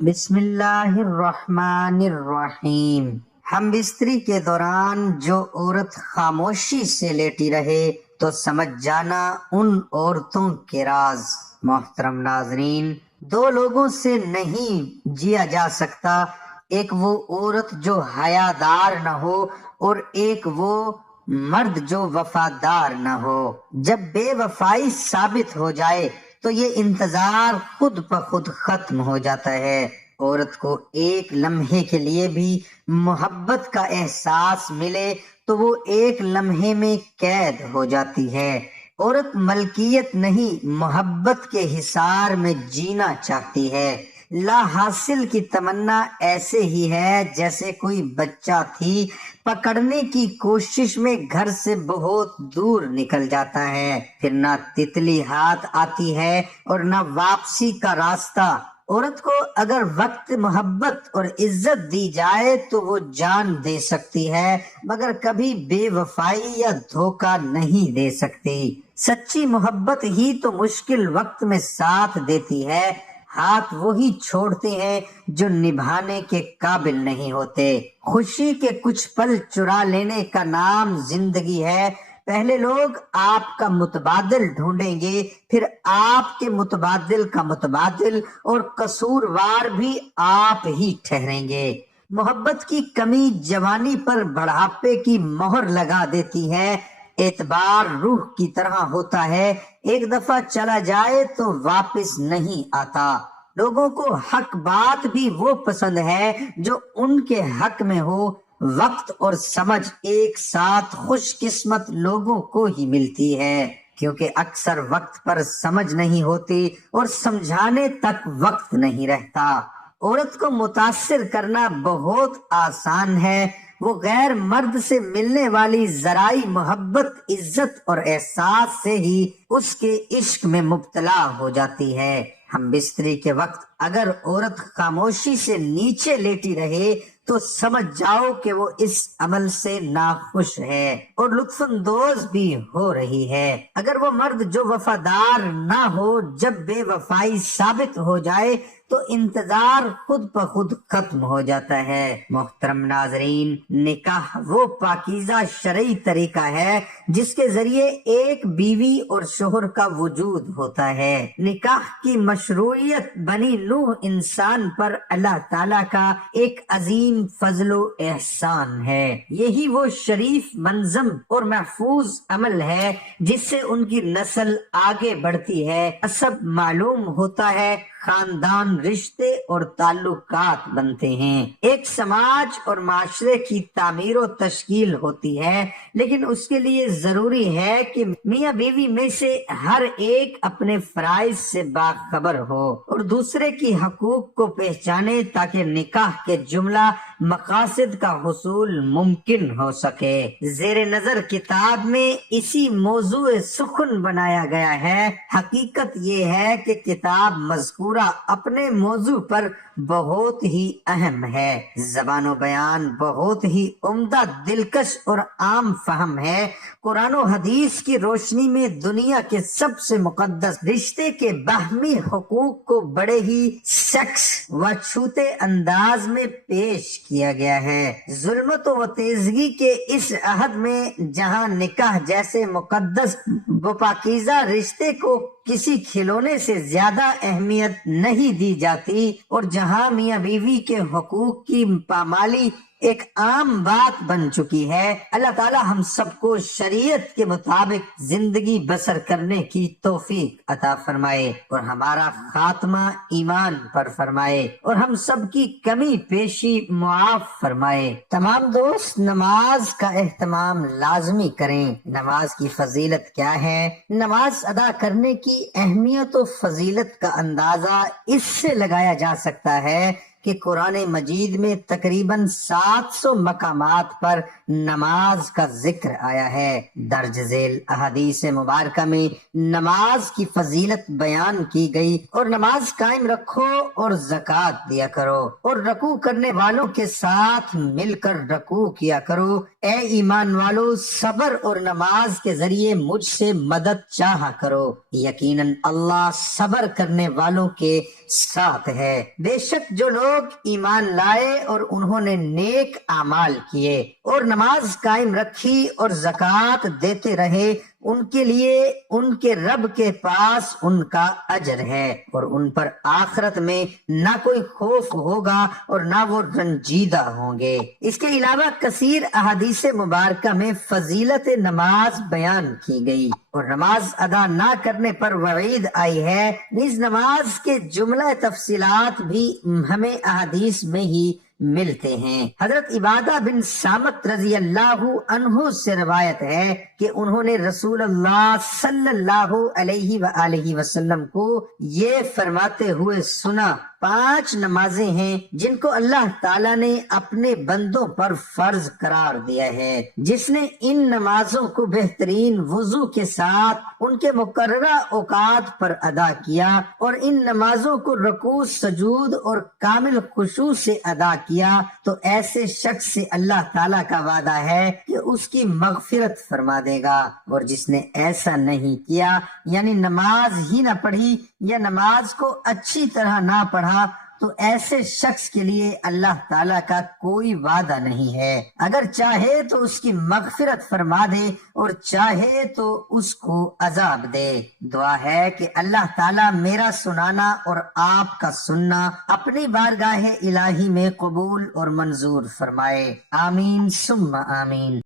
بسم اللہ الرحمن الرحیم۔ ہم بستری کے دوران جو عورت خاموشی سے لیٹی رہے تو سمجھ جانا ان عورتوں کے راز۔ محترم ناظرین، دو لوگوں سے نہیں جیا جا سکتا، ایک وہ عورت جو حیادار نہ ہو اور ایک وہ مرد جو وفادار نہ ہو۔ جب بے وفائی ثابت ہو جائے تو یہ انتظار خود بخود ختم ہو جاتا ہے۔ عورت کو ایک لمحے کے لیے بھی محبت کا احساس ملے تو وہ ایک لمحے میں قید ہو جاتی ہے۔ عورت ملکیت نہیں، محبت کے حصار میں جینا چاہتی ہے۔ لا حاصل کی تمنا ایسے ہی ہے جیسے کوئی بچہ تھی پکڑنے کی کوشش میں گھر سے بہت دور نکل جاتا ہے، پھر نہ تتلی ہاتھ آتی ہے اور نہ واپسی کا راستہ۔ عورت کو اگر وقت محبت اور عزت دی جائے تو وہ جان دے سکتی ہے، مگر کبھی بے وفائی یا دھوکہ نہیں دے سکتی۔ سچی محبت ہی تو مشکل وقت میں ساتھ دیتی ہے۔ ہاتھ وہی چھوڑتے ہیں جو نبھانے کے قابل نہیں ہوتے۔ خوشی کے کچھ پل چرا لینے کا نام زندگی ہے۔ پہلے لوگ آپ کا متبادل ڈھونڈیں گے، پھر آپ کے متبادل کا متبادل، اور قصوروار بھی آپ ہی ٹھہریں گے۔ محبت کی کمی جوانی پر بڑھاپے کی مہر لگا دیتی ہے۔ اعتبار روح کی طرح ہوتا ہے، ایک دفعہ چلا جائے تو واپس نہیں آتا۔ لوگوں کو حق بات بھی وہ پسند ہے جو ان کے حق میں ہو۔ وقت اور سمجھ ایک ساتھ خوش قسمت لوگوں کو ہی ملتی ہے، کیونکہ اکثر وقت پر سمجھ نہیں ہوتی اور سمجھانے تک وقت نہیں رہتا۔ عورت کو متاثر کرنا بہت آسان ہے، وہ غیر مرد سے ملنے والی ذرائی محبت، عزت اور احساس سے ہی اس کے عشق میں مبتلا ہو جاتی ہے۔ ہم بستری کے وقت اگر عورت خاموشی سے نیچے لیٹی رہے تو سمجھ جاؤ کہ وہ اس عمل سے ناخوش ہے اور لطف اندوز بھی ہو رہی ہے۔ اگر وہ مرد جو وفادار نہ ہو جب بے وفائی ثابت ہو جائے تو انتظار خود بخود ختم ہو جاتا ہے۔ محترم ناظرین، نکاح وہ پاکیزہ شرعی طریقہ ہے جس کے ذریعے ایک بیوی اور شوہر کا وجود ہوتا ہے۔ نکاح کی مشروعیت بنی نوح انسان پر اللہ تعالیٰ کا ایک عظیم فضل و احسان ہے۔ یہی وہ شریف منظم اور محفوظ عمل ہے جس سے ان کی نسل آگے بڑھتی ہے، نسب معلوم ہوتا ہے، خاندان، رشتے اور تعلقات بنتے ہیں، ایک سماج اور معاشرے کی تعمیر و تشکیل ہوتی ہے۔ لیکن اس کے لیے ضروری ہے کہ میاں بیوی میں سے ہر ایک اپنے فرائض سے باخبر ہو اور دوسرے کی حقوق کو پہچانے تاکہ نکاح کے جملہ مقاصد کا حصول ممکن ہو سکے۔ زیر نظر کتاب میں اسی موضوع سخن بنایا گیا ہے۔ حقیقت یہ ہے کہ کتاب مذکورہ اپنے موضوع پر بہت ہی اہم ہے۔ زبان و بیان بہت ہی عمدہ، دلکش اور عام فہم ہے۔ قرآن و حدیث کی روشنی میں دنیا کے سب سے مقدس رشتے کے باہمی حقوق کو بڑے ہی سیکس و چھوتے انداز میں پیش کیا گیا ہے۔ ظلمت و تیزگی کے اس عہد میں جہاں نکاح جیسے مقدس و پاکیزہ رشتے کو کسی کھلونے سے زیادہ اہمیت نہیں دی جاتی اور جہاں میاں بیوی کے حقوق کی پامالی ایک عام بات بن چکی ہے، اللہ تعالی ہم سب کو شریعت کے مطابق زندگی بسر کرنے کی توفیق عطا فرمائے اور ہمارا خاتمہ ایمان پر فرمائے اور ہم سب کی کمی پیشی معاف فرمائے۔ تمام دوست نماز کا اہتمام لازمی کریں۔ نماز کی فضیلت کیا ہے؟ نماز ادا کرنے کی اہمیت و فضیلت کا اندازہ اس سے لگایا جا سکتا ہے کہ کہ قرآن مجید میں تقریباً 700 مقامات پر نماز کا ذکر آیا ہے۔ درج ذیل احادیث مبارکہ میں نماز کی فضیلت بیان کی گئی، اور نماز قائم رکھو اور زکوٰۃ دیا کرو، اور رکوع کرنے والوں کے ساتھ مل کر رکوع کیا کرو۔ اے ایمان والو، صبر اور نماز کے ذریعے مجھ سے مدد چاہا کرو، یقیناً اللہ صبر کرنے والوں کے ساتھ ہے۔ بے شک جو لوگ ایمان لائے اور انہوں نے نیک اعمال کیے اور نماز قائم رکھی اور زکوٰۃ دیتے رہے، ان کے لیے ان کے رب کے پاس ان کا اجر ہے، اور ان پر آخرت میں نہ کوئی خوف ہوگا اور نہ وہ رنجیدہ ہوں گے۔ اس کے علاوہ کثیر احادیث مبارکہ میں فضیلت نماز بیان کی گئی، اور نماز ادا نہ کرنے پر وعید آئی ہے۔ نیز نماز کے جملہ تفصیلات بھی ہمیں احادیث میں ہی ملتے ہیں۔ حضرت عبادہ بن صامت رضی اللہ عنہ سے روایت ہے کہ انہوں نے رسول اللہ صلی اللہ علیہ وآلہ وسلم کو یہ فرماتے ہوئے سنا: 5 نمازیں ہیں جن کو اللہ تعالیٰ نے اپنے بندوں پر فرض قرار دیا ہے۔ جس نے ان نمازوں کو بہترین وضو کے ساتھ ان کے مقررہ اوقات پر ادا کیا، اور ان نمازوں کو رکوع، سجود اور کامل خشوع سے ادا کیا، تو ایسے شخص سے اللہ تعالیٰ کا وعدہ ہے کہ اس کی مغفرت فرما دے گا۔ اور جس نے ایسا نہیں کیا، یعنی نماز ہی نہ پڑھی یا نماز کو اچھی طرح نہ پڑھا، تو ایسے شخص کے لیے اللہ تعالیٰ کا کوئی وعدہ نہیں ہے۔ اگر چاہے تو اس کی مغفرت فرما دے، اور چاہے تو اس کو عذاب دے۔ دعا ہے کہ اللہ تعالیٰ میرا سنانا اور آپ کا سننا اپنی بارگاہ الہی میں قبول اور منظور فرمائے۔ آمین ثم آمین۔